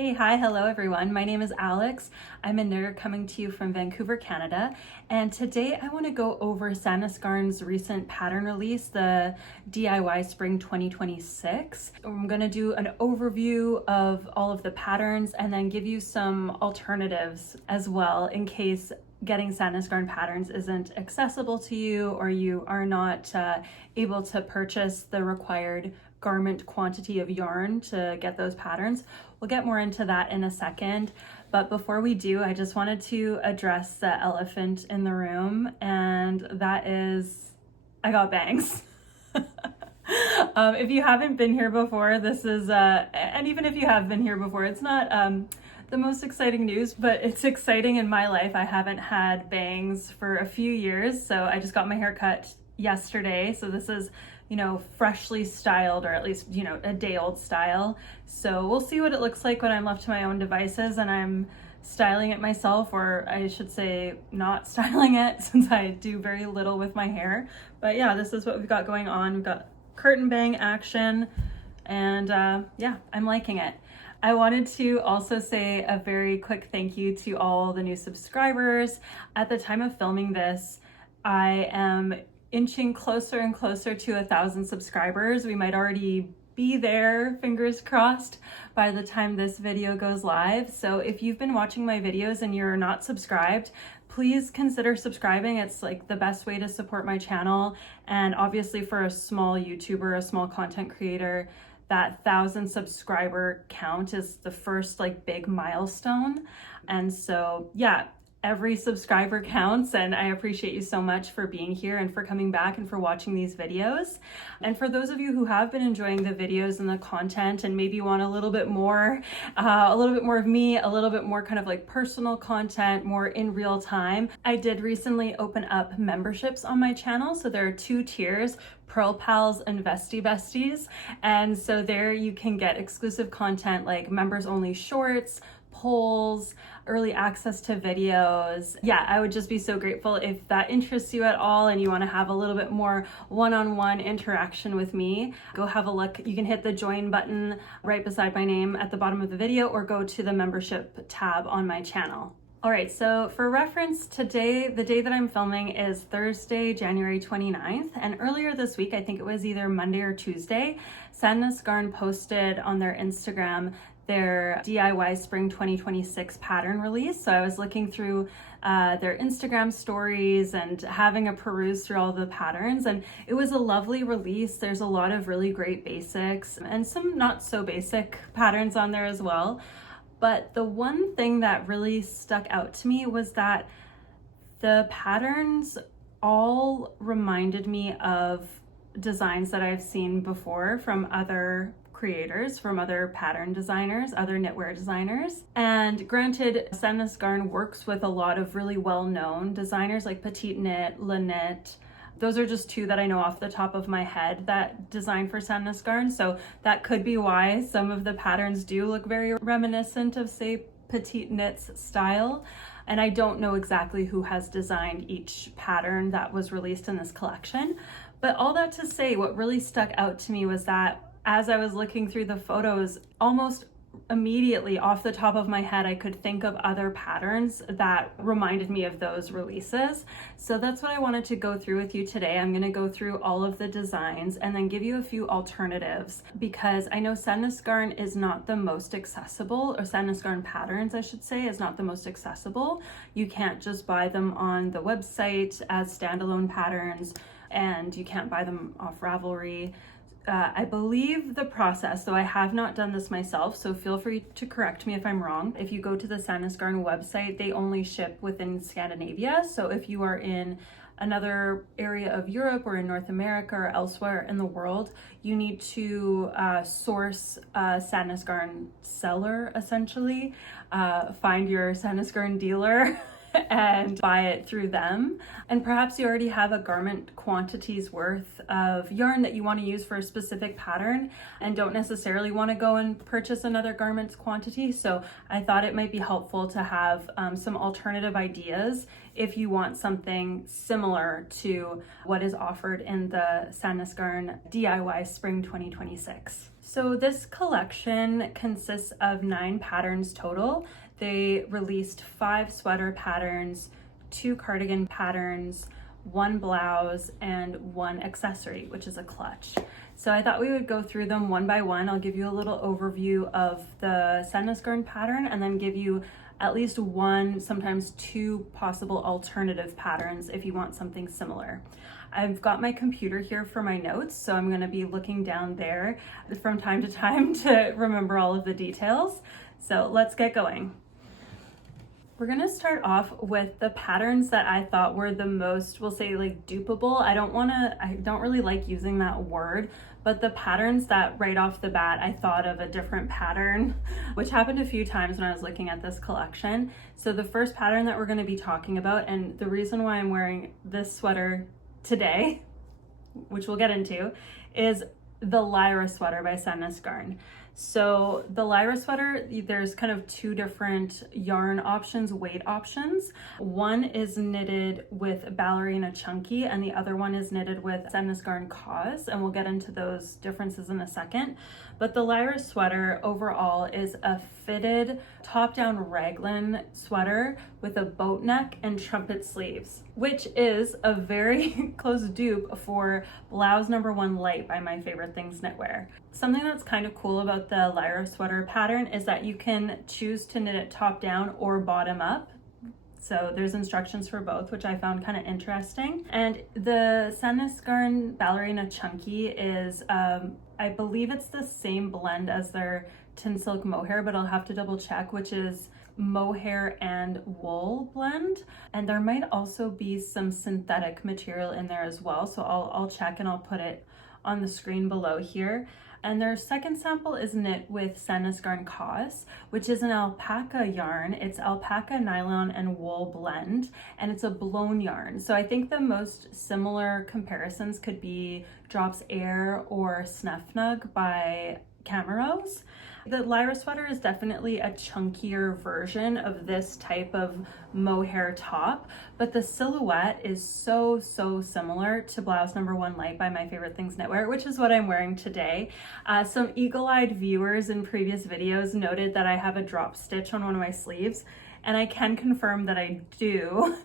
Hey, hi, hello everyone. My name is Alex. I'm a knitter coming to you from Vancouver, Canada. And today I want to go over Sandnes Garn's recent pattern release, the DIY Spring 2026. I'm going to do an overview of all of the patterns and then give you some alternatives as well in case getting Sandnes Garn patterns isn't accessible to you or you are not able to purchase the required garment quantity of yarn to get those patterns. We'll get more into that in a second, but before we do, I just wanted to address the elephant in the room, and that is I got bangs. If you haven't been here before, this is and even if you have been here before, it's not the most exciting news, but it's exciting in my life. I haven't had bangs for a few years, so I just got my hair cut yesterday, so this is, you know, freshly styled, or at least, you know, a day old style. So we'll see what it looks like when I'm left to my own devices and I'm styling it myself, or I should say not styling it, since I do very little with my hair. But yeah, this is what we've got going on. We've got curtain bang action, and yeah, I'm liking it. I wanted to also say a very quick thank you to all the new subscribers. At the time of filming this, I am inching closer and closer to 1,000 subscribers. We might already be there, fingers crossed, by the time this video goes live. So if you've been watching my videos and you're not subscribed, please consider subscribing. It's like the best way to support my channel. And obviously for a small YouTuber, a small content creator, that 1,000 subscriber count is the first like big milestone. And so yeah, every subscriber counts, and I appreciate you so much for being here and for coming back and for watching these videos. And for those of you who have been enjoying the videos and the content and maybe want a little bit more of me, a little bit more kind of like personal content, more in real time, I did recently open up memberships on my channel. So there are 2 tiers, Purl Pals and Vestie Besties. And so there you can get exclusive content like members only shorts, polls, early access to videos. Yeah, I would just be so grateful if that interests you at all and you want to have a little bit more one-on-one interaction with me. Go have a look. You can hit the join button right beside my name at the bottom of the video, or go to the membership tab on my channel. All right, so for reference, today, the day that I'm filming is Thursday, January 29th. And earlier this week, I think it was either Monday or Tuesday, Sandnes Garn posted on their Instagram their DIY Spring 2026 pattern release. So I was looking through their Instagram stories and having a peruse through all the patterns, and it was a lovely release. There's a lot of really great basics and some not so basic patterns on there as well. But the one thing that really stuck out to me was that the patterns all reminded me of designs that I've seen before from other creators, from other pattern designers, other knitwear designers. And granted, Sandnes Garn works with a lot of really well-known designers like Petiteknit, Knit. Those are just 2 that I know off the top of my head that design for Sandnes Garn. So that could be why some of the patterns do look very reminiscent of, say, Petiteknit's style. And I don't know exactly who has designed each pattern that was released in this collection. But all that to say, what really stuck out to me was that as I was looking through the photos, almost immediately off the top of my head, I could think of other patterns that reminded me of those releases. So that's what I wanted to go through with you today. I'm going to go through all of the designs and then give you a few alternatives, because I know Sandnes Garn is not the most accessible, or Sandnes Garn patterns, I should say, is not the most accessible. You can't just buy them on the website as standalone patterns, and you can't buy them off Ravelry. I believe the process, though I have not done this myself, so feel free to correct me if I'm wrong. If you go to the Sandnes Garn website, they only ship within Scandinavia. So if you are in another area of Europe or in North America or elsewhere in the world, you need to source a Sandnes Garn seller, essentially. Find your Sandnes Garn dealer and buy it through them. And perhaps you already have a garment quantity's worth of yarn that you want to use for a specific pattern and don't necessarily want to go and purchase another garment's quantity. So I thought it might be helpful to have some alternative ideas if you want something similar to what is offered in the Sandnes Garn DIY Spring 2026. So this collection consists of 9 patterns total. They released 5 sweater patterns, 2 cardigan patterns, 1 blouse, and 1 accessory, which is a clutch. So I thought we would go through them one by one. I'll give you a little overview of the Sandnes Garn pattern and then give you at least 1, sometimes 2 possible alternative patterns if you want something similar. I've got my computer here for my notes, so I'm going to be looking down there from time to time to remember all of the details. So let's get going. We're going to start off with the patterns that I thought were the most, we'll say, like, dupeable. I don't really like using that word, but the patterns that right off the bat I thought of a different pattern, which happened a few times when I was looking at this collection. So the first pattern that we're going to be talking about, and the reason why I'm wearing this sweater today, which we'll get into, is the Lyra Sweater by Sandnes Garn. So the Lyra Sweater, there's kind of 2 different yarn options, weight options. One is knitted with Ballerina Chunky and the other one is knitted with Sandnes Garn Cause, and we'll get into those differences in a second. But the Lyra Sweater overall is a fitted top-down raglan sweater with a boat neck and trumpet sleeves, which is a very close dupe for Blouse No. 1 Light by My Favorite Things Knitwear. Something that's kind of cool about the Lyra Sweater pattern is that you can choose to knit it top down or bottom up. So there's instructions for both, which I found kind of interesting. And the Sandnes Garn Ballerina Chunky is, I believe it's the same blend as their Tin Silk Mohair, but I'll have to double check, which is mohair and wool blend. And there might also be some synthetic material in there as well. So I'll check and I'll put it on the screen below here. And their second sample is knit with Sandnes Garn Cause, which is an alpaca yarn. It's alpaca, nylon, and wool blend, and it's a blown yarn. So I think the most similar comparisons could be Drops Air or Snufnug by Camerose. The Lyra Sweater is definitely a chunkier version of this type of mohair top, but the silhouette is so similar to Blouse No. 1 Light by My Favorite Things Knitwear, which is what I'm wearing today. Some eagle-eyed viewers in previous videos noted that I have a drop stitch on one of my sleeves, and I can confirm that I do.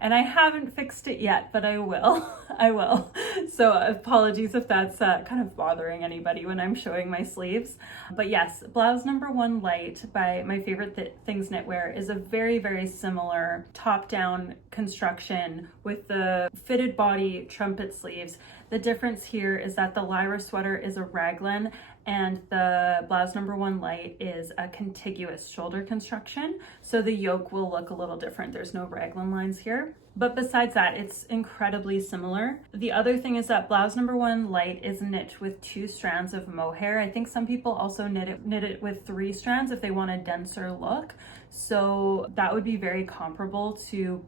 And I haven't fixed it yet, but I will. I will. So apologies if that's kind of bothering anybody when I'm showing my sleeves. But yes, Blouse No. 1 Light by My Favorite Things Knitwear is a very similar top-down construction with the fitted body trumpet sleeves. The difference here is that the Lyra Sweater is a raglan and the Blouse No. 1 Light is a contiguous shoulder construction. So the yoke will look a little different. There's no raglan lines here. But besides that, it's incredibly similar. The other thing is that Blouse No. 1 Light is knit with 2 strands of mohair. I think some people also knit it with 3 strands if they want a denser look. So that would be very comparable to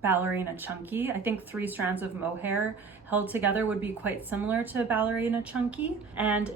Ballerina Chunky. I think 3 strands of mohair held together would be quite similar to Ballerina Chunky. And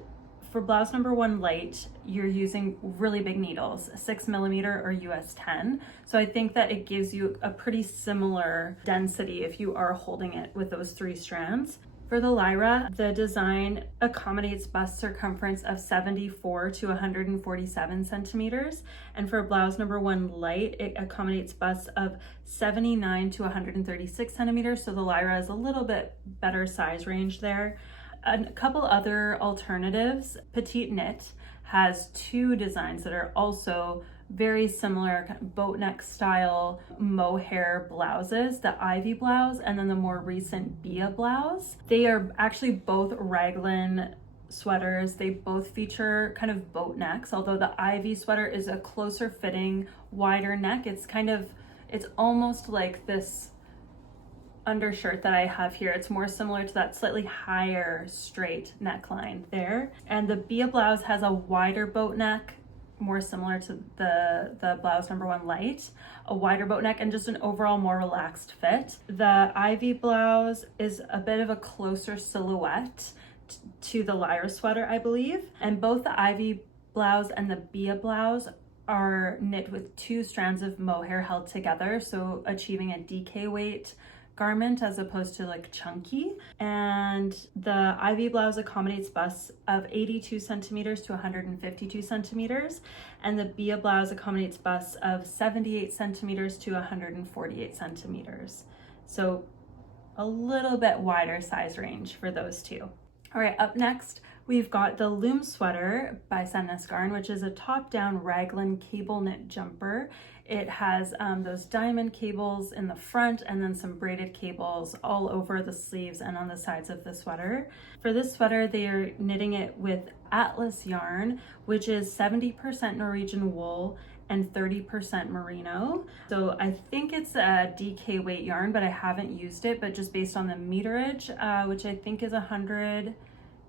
for Blouse No. 1 Light, you're using really big needles, 6mm or US 10. So I think that it gives you a pretty similar density if you are holding it with those 3 strands. For the Lyra, the design accommodates bust circumference of 74 to 147 centimeters. And for Blouse No. 1 Light, it accommodates busts of 79 to 136 centimeters. So the Lyra is a little bit better size range there. A couple other alternatives. Petiteknit has 2 designs that are also very similar, kind of boat neck style mohair blouses, the Ivy Blouse and then the more recent Bea Blouse. They are actually both raglan sweaters. They both feature kind of boat necks, although the Ivy sweater is a closer fitting, wider neck. It's almost like this undershirt that I have here. It's more similar to that slightly higher straight neckline there. And the Bea Blouse has a wider boat neck, more similar to the blouse number 1 light, a wider boat neck, and just an overall more relaxed fit. The Ivy blouse is a bit of a closer silhouette to the Lyra Sweater, I believe. And both the Ivy blouse and the Bea blouse are knit with 2 strands of mohair held together, so achieving a DK weight garment as opposed to like chunky. And the Ivy blouse accommodates busts of 82 centimeters to 152 centimeters, and the Bea blouse accommodates busts of 78 centimeters to 148 centimeters. So a little bit wider size range for those two. All right, up next, we've got the Loom Sweater by Sandnes Garn, which is a top-down raglan cable knit jumper. It has those diamond cables in the front and then some braided cables all over the sleeves and on the sides of the sweater. For this sweater, they are knitting it with Atlas yarn, which is 70% Norwegian wool and 30% merino. So I think it's a DK weight yarn, but I haven't used it, but just based on the meterage, which I think is 100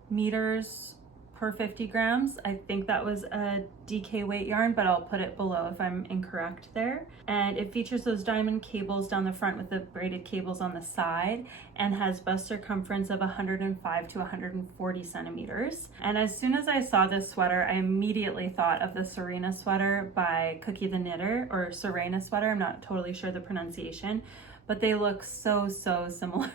meters per 50 grams. I think that was a DK weight yarn, but I'll put it below if I'm incorrect there. And it features those diamond cables down the front with the braided cables on the side, and has bust circumference of 105 to 140 centimeters. And as soon as I saw this sweater, I immediately thought of the Sirena sweater by Cookie the Knitter, or Sirena sweater, I'm not totally sure the pronunciation, but they look so similar.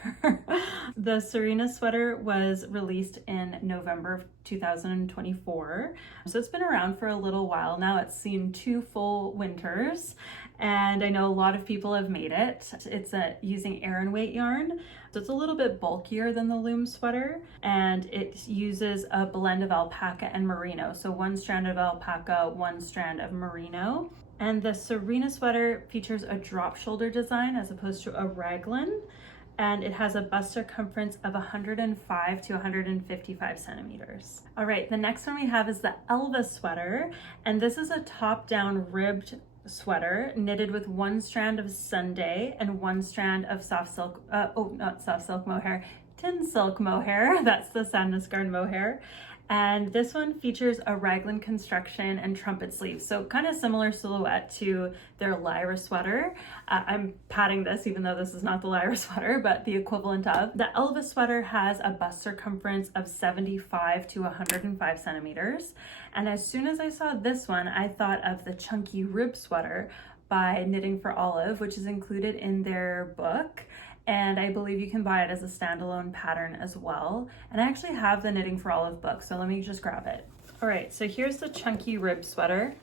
The Sirena sweater was released in November of 2024. So it's been around for a little while now. It's seen 2 full winters, and I know a lot of people have made it. It's using Aran weight yarn. So it's a little bit bulkier than the Loom Sweater, and it uses a blend of alpaca and merino. So 1 strand of alpaca, 1 strand of merino. And the Sirena sweater features a drop shoulder design as opposed to a raglan, and it has a bust circumference of 105 to 155 centimeters. All right, the next one we have is the Elva Sweater, and this is a top-down ribbed sweater knitted with 1 strand of Sunday and 1 strand of soft silk, not soft silk mohair, tin silk mohair. That's the Sandnes Garn mohair. And this one features a raglan construction and trumpet sleeves, so kind of similar silhouette to their Lyra Sweater. I'm patting this even though this is not the Lyra Sweater, but the equivalent of. The Elva Sweater has a bust circumference of 75 to 105 centimeters. And as soon as I saw this one, I thought of the Chunky Rib Sweater by Knitting for Olive, which is included in their book. And I believe you can buy it as a standalone pattern as well. And I actually have the Knitting for Olive book, so let me just grab it. All right, so here's the Chunky Rib Sweater.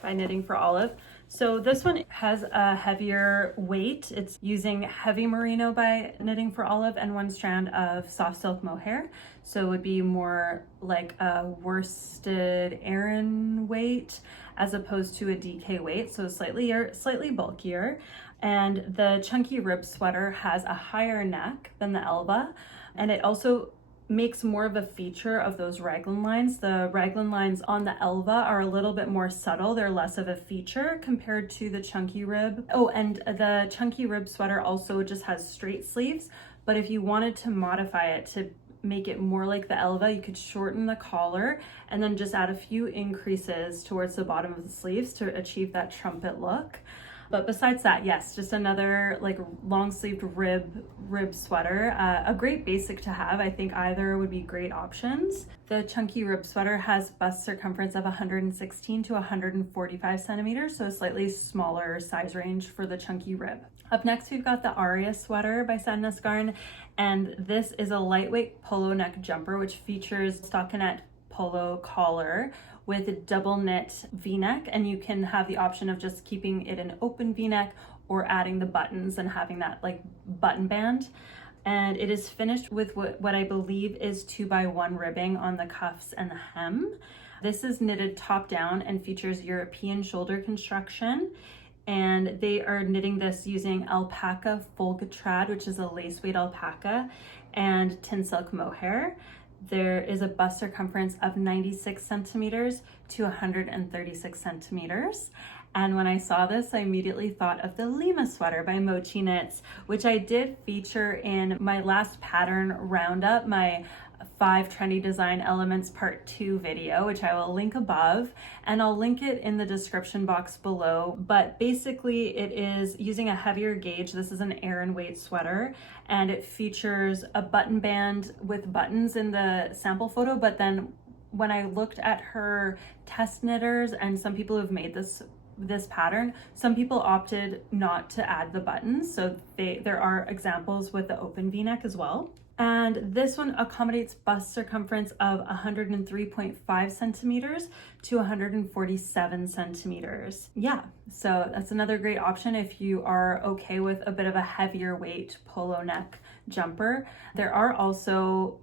By Knitting for Olive. So this one has a heavier weight. It's using heavy merino by Knitting for Olive and 1 strand of soft silk mohair. So it would be more like a worsted Aran weight as opposed to a DK weight, so slightly bulkier. And the Chunky Rib Sweater has a higher neck than the Elva, and it also makes more of a feature of those raglan lines. The raglan lines on the Elva are a little bit more subtle. They're less of a feature compared to the Chunky Rib. Oh, and the Chunky Rib Sweater also just has straight sleeves, but if you wanted to modify it to make it more like the Elva, you could shorten the collar and then just add a few increases towards the bottom of the sleeves to achieve that trumpet look. But besides that, yes, just another like long sleeved rib sweater. A great basic to have. I think either would be great options. The Chunky Rib Sweater has bust circumference of 116 to 145 centimeters, so a slightly smaller size range for the Chunky Rib. Up next, we've got the Aria Sweater by Sandnes Garn, and this is a lightweight polo neck jumper which features stockinette polo collar with a double knit v-neck, and you can have the option of just keeping it an open v-neck or adding the buttons and having that like button band. And it is finished with what I believe is 2x1 ribbing on the cuffs and the hem. This is knitted top down and features European shoulder construction. And they are knitting this using alpaca folgetrad, which is a lace weight alpaca, and tin silk mohair. There is a bust circumference of 96 centimeters to 136 centimeters. And when I saw this, I immediately thought of the Lima sweater by Mochiknits, which I did feature in my last pattern roundup, my 5 trendy design elements part 2 video, which I will link above, and I'll link it in the description box below. But basically it is using a heavier gauge. This is an Aran weight sweater, and it features a button band with buttons in the sample photo. But then when I looked at her test knitters and some people who've made this pattern, some people opted not to add the buttons. So there are examples with the open V-neck as well. And this one accommodates bust circumference of 103.5 centimeters to 147 centimeters. Yeah, so that's another great option if you are okay with a bit of a heavier weight polo neck jumper. There are also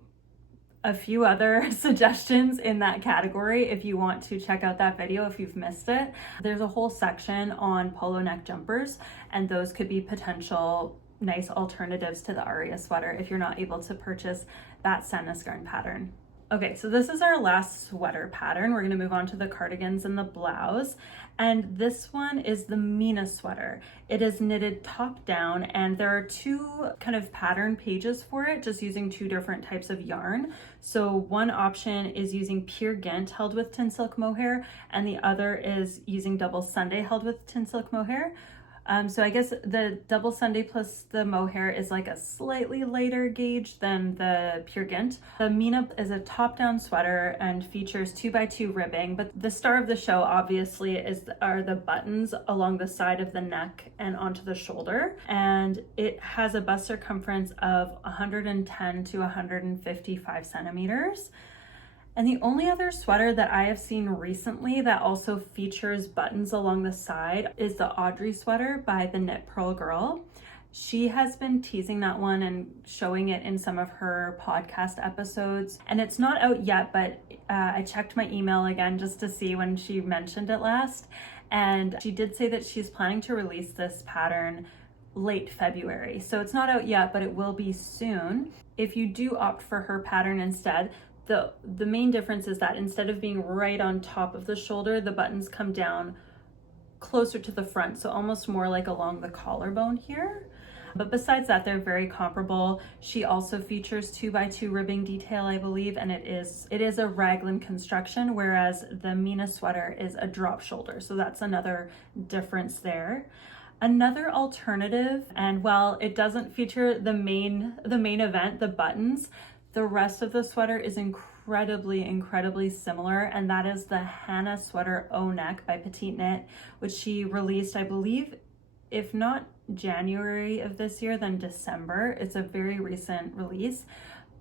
a few other suggestions in that category if you want to check out that video if you've missed it. There's a whole section on polo neck jumpers, and those could be potential nice alternatives to the Aria sweater if you're not able to purchase that Sandnes garn pattern. Okay, so this is our last sweater pattern. We're gonna move on to the cardigans and the blouse. And this one is the Mina Sweater. It is knitted top down, and there are 2 kind of pattern pages for it, just using 2 different types of yarn. So one option is using pure Ghent held with tin silk mohair, and the other is using double Sunday held with tin silk mohair. So I guess the double Sunday plus the mohair is like a slightly lighter gauge than the pure Ghent. The Mina is a top-down sweater and features 2x2 ribbing, but the star of the show obviously are the buttons along the side of the neck and onto the shoulder. And it has a bust circumference of 110 to 155 centimeters. And the only other sweater that I have seen recently that also features buttons along the side is the Audrey sweater by the Knit Purl girl. She has been teasing that one and showing it in some of her podcast episodes. And it's not out yet, but I checked my email again just to see when she mentioned it last. And she did say that she's planning to release this pattern late February. So it's not out yet, but it will be soon. If you do opt for her pattern instead, the main difference is that instead of being right on top of the shoulder, the buttons come down closer to the front, so almost more like along the collarbone here. But besides that, they're very comparable. She also features 2x2 ribbing detail, I believe, and it is a raglan construction, whereas the Mina Sweater is a drop shoulder. So that's another difference there. Another alternative, and while it doesn't feature the main event, the buttons, the rest of the sweater is incredibly similar, and that is the Hannah Sweater O-neck by Petiteknit, which she released, I believe, if not January of this year, then December. It's a very recent release,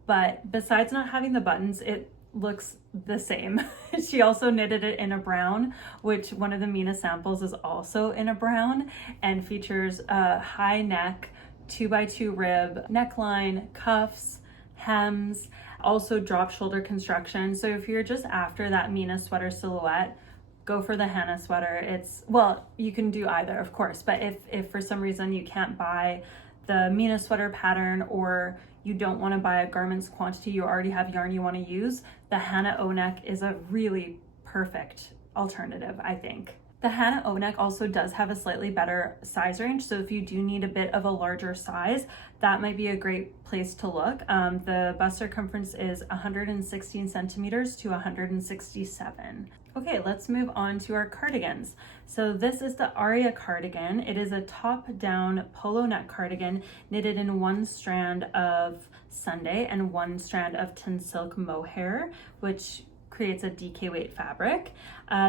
but besides not having the buttons, it looks the same. She also knitted it in a brown, which one of the Mina samples is also in a brown, and features a high neck, 2x2 rib, neckline, cuffs, hems, also drop shoulder construction. So if you're just after that Mina sweater silhouette, go for the Hannah sweater. Well, you can do either, of course, but if for some reason you can't buy the Mina sweater pattern, or you don't want to buy a garment's quantity, you already have yarn you want to use, the Hannah O-neck is a really perfect alternative, I think. The Hannah O-neck also does have a slightly better size range, so if you do need a bit of a larger size, that might be a great place to look. The bust circumference is 116 centimeters to 167. Okay, let's move on to our cardigans. So this is the Aria Cardigan. It is a top-down polo neck cardigan knitted in 1 strand of Sunday and 1 strand of tin silk mohair, which creates a DK weight fabric.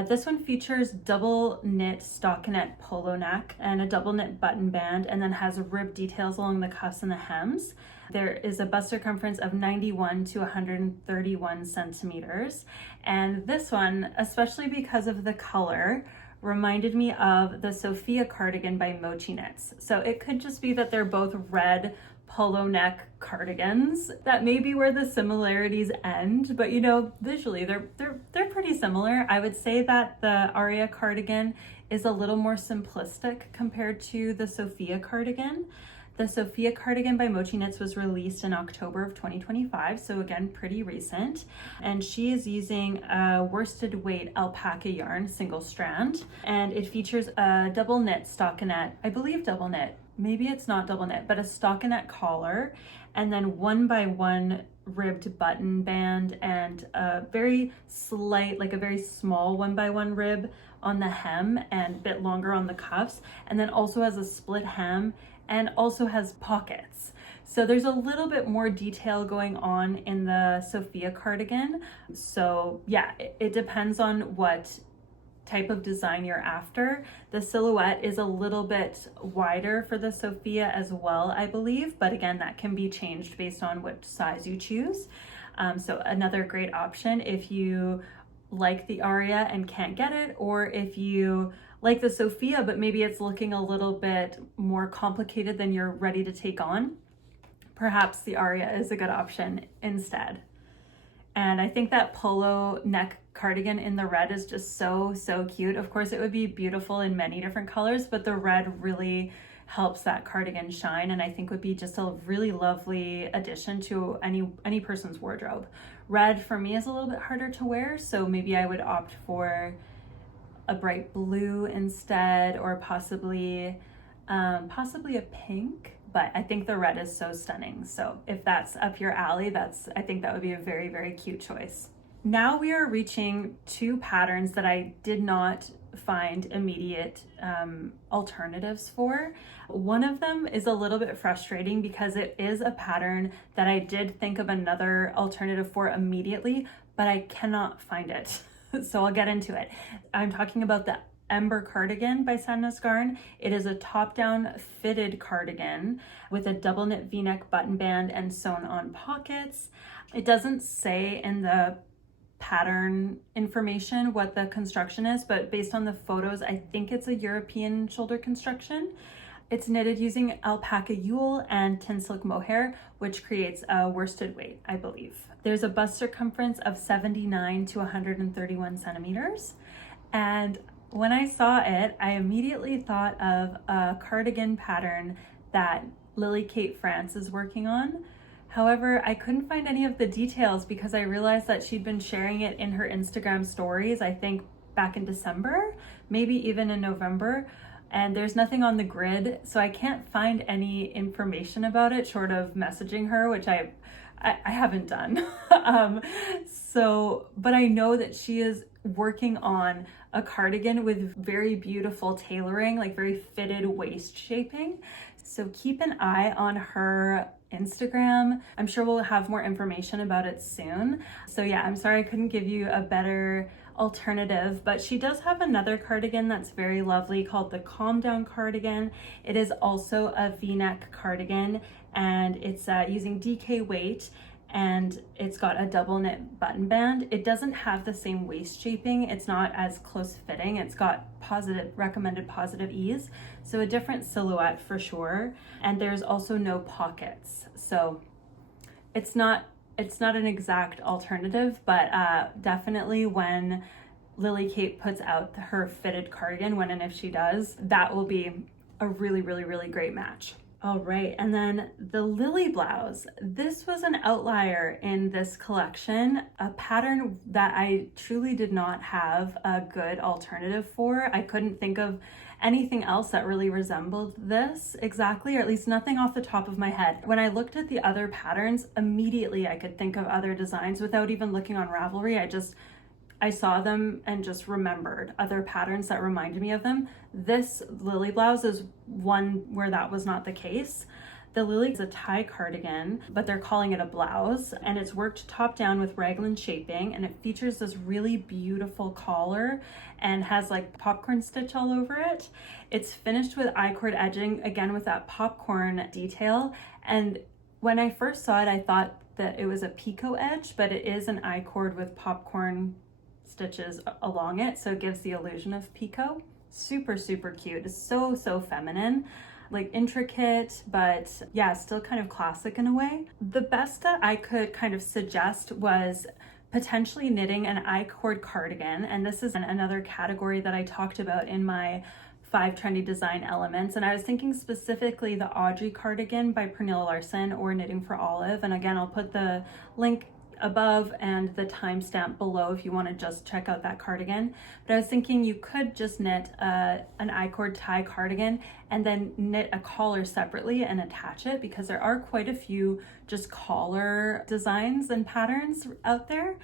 This one features double knit stockinette polo neck and a double knit button band, and then has rib details along the cuffs and the hems. There is a bust circumference of 91 to 131 centimeters. And this one, especially because of the color, reminded me of the Sofia cardigan by Mochiknits. So it could just be that they're both red polo neck cardigans. That may be where the similarities end, but you know, visually they're pretty similar. I would say that the Aria cardigan is a little more simplistic compared to the Sofia cardigan. The Sofia cardigan by Mochiknits was released in October of 2025, so again, pretty recent. And she is using a worsted weight alpaca yarn, single strand, and it features a double knit stockinette, I believe double knit, maybe it's not double knit, but a stockinette collar, and then 1x1 ribbed button band, and a very slight, like a very small 1x1 rib on the hem and a bit longer on the cuffs, and then also has a split hem and also has pockets. So there's a little bit more detail going on in the Sofia cardigan. So yeah, it depends on what type of design you're after. The silhouette is a little bit wider for the Sofia as well, I believe, but again, that can be changed based on what size you choose. So another great option if you like the Aria and can't get it, or if you like the Sofia but maybe it's looking a little bit more complicated than you're ready to take on, perhaps the Aria is a good option instead. And I think that polo neck cardigan in the red is just so cute. Of course, it would be beautiful in many different colors, but the red really helps that cardigan shine, and I think would be just a really lovely addition to any person's wardrobe. Red for me is a little bit harder to wear, so maybe I would opt for a bright blue instead, or possibly a pink. But I think the red is so stunning. So if that's up your alley, I think that would be a very cute choice. Now we are reaching two patterns that I did not find immediate alternatives for. One of them is a little bit frustrating because it is a pattern that I did think of another alternative for immediately, but I cannot find it. So I'll get into it. I'm talking about the Ember Cardigan by Sandnes Garn. It is a top-down fitted cardigan with a double knit v-neck button band and sewn on pockets. It doesn't say in the pattern information what the construction is, but based on the photos, I think it's a European shoulder construction. It's knitted using alpaca wool and tin silk mohair, which creates a worsted weight, I believe. There's a bust circumference of 79 to 131 centimeters. And when I saw it, I immediately thought of a cardigan pattern that Lily Kate France is working on. However, I couldn't find any of the details because I realized that she'd been sharing it in her Instagram stories, I think back in December, maybe even in November. And there's nothing on the grid, so I can't find any information about it short of messaging her, which I haven't done. But I know that she is working on a cardigan with very beautiful tailoring, like very fitted waist shaping. So keep an eye on her Instagram. I'm sure we'll have more information about it soon. So yeah, I'm sorry I couldn't give you a better alternative, but she does have another cardigan that's very lovely called the Calm Down Cardigan. It is also a v-neck cardigan, and it's using DK weight, and it's got a double knit button band. It doesn't have the same waist shaping. It's not as close fitting. It's got recommended positive ease. So a different silhouette for sure. And there's also no pockets. So it's not an exact alternative, but definitely when Lily Kate puts out her fitted cardigan, when and if she does, that will be a really great match. All right, and then the Lilly Blouse. This was an outlier in this collection, a pattern that I truly did not have a good alternative for. I couldn't think of anything else that really resembled this exactly, or at least nothing off the top of my head. When I looked at the other patterns, immediately I could think of other designs without even looking on Ravelry. I saw them and just remembered other patterns that reminded me of them. This Lilly Blouse is one where that was not the case. The Lilly is a tie cardigan, but they're calling it a blouse, and it's worked top down with raglan shaping, and it features this really beautiful collar and has like popcorn stitch all over it. It's finished with I-cord edging, again with that popcorn detail. And when I first saw it, I thought that it was a picot edge, but it is an I-cord with popcorn stitches along it, so it gives the illusion of picot. Super cute. It's so feminine, like intricate, but yeah, still kind of classic in a way. The best that I could kind of suggest was potentially knitting an I-cord cardigan, and this is another category that I talked about in my 5 trendy design elements. And I was thinking specifically the Audrey cardigan by Pernille Larsen or Knitting for Olive. And again, I'll put the link above and the timestamp below if you want to just check out that cardigan. But I was thinking you could just knit an I-cord tie cardigan and then knit a collar separately and attach it, because there are quite a few just collar designs and patterns out there.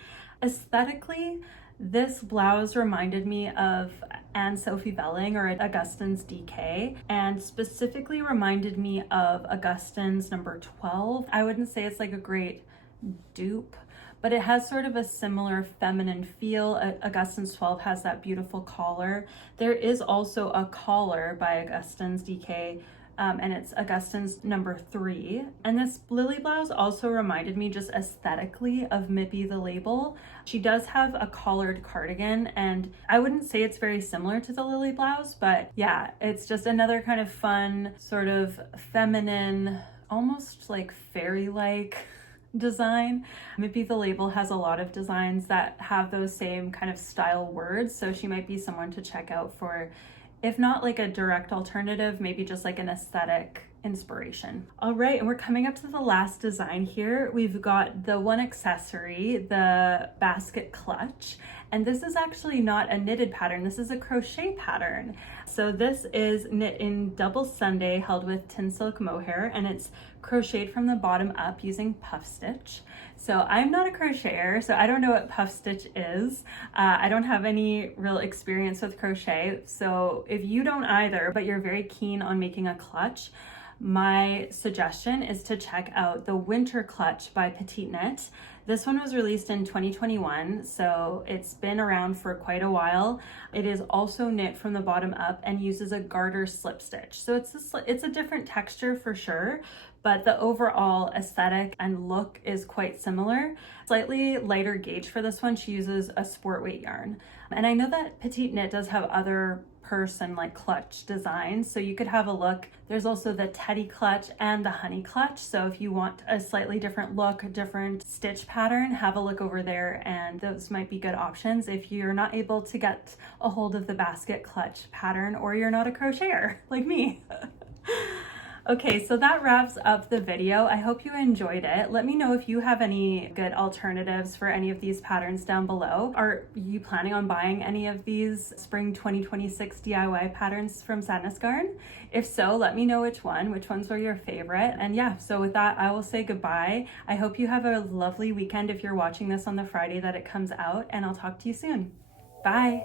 Aesthetically, this blouse reminded me of Anne-Sophie Velling or Augustins DK, and specifically reminded me of Augustins number 12. I wouldn't say it's like a great dupe, but it has sort of a similar feminine feel. Augustins 12 has that beautiful collar. There is also a collar by Augustins DK, and it's Augustins number 3. And this Lilly blouse also reminded me just aesthetically of Mipi the label. She does have a collared cardigan, and I wouldn't say it's very similar to the Lilly blouse, but yeah, it's just another kind of fun, sort of feminine, almost like fairy-like design. Mipi the label has a lot of designs that have those same kind of style words, so she might be someone to check out for, if not like a direct alternative, maybe just like an aesthetic inspiration. All right, and we're coming up to the last design here. We've got the one accessory, the basket clutch, and this is actually not a knitted pattern, this is a crochet pattern. So this is knit in double Sunday held with tin silk mohair, and it's crocheted from the bottom up using puff stitch. So I'm not a crocheter, so I don't know what puff stitch is. I don't have any real experience with crochet, so if you don't either, but you're very keen on making a clutch, my suggestion is to check out the Winter Clutch by Petiteknit. This one was released in 2021, so it's been around for quite a while. It is also knit from the bottom up and uses a garter slip stitch. So it's a different texture for sure, but the overall aesthetic and look is quite similar. Slightly lighter gauge for this one, she uses a sport weight yarn. And I know that Petiteknit does have other purse and like clutch designs, so you could have a look. There's also the teddy clutch and the honey clutch, so if you want a slightly different look, a different stitch pattern, have a look over there, and those might be good options if you're not able to get a hold of the basket clutch pattern or you're not a crocheter like me. Okay, so that wraps up the video. I hope you enjoyed it. Let me know if you have any good alternatives for any of these patterns down below. Are you planning on buying any of these spring 2026 DIY patterns from Sandnes Garn? If so, let me know which ones were your favorite. And yeah, so with that, I will say goodbye. I hope you have a lovely weekend if you're watching this on the Friday that it comes out, and I'll talk to you soon. Bye.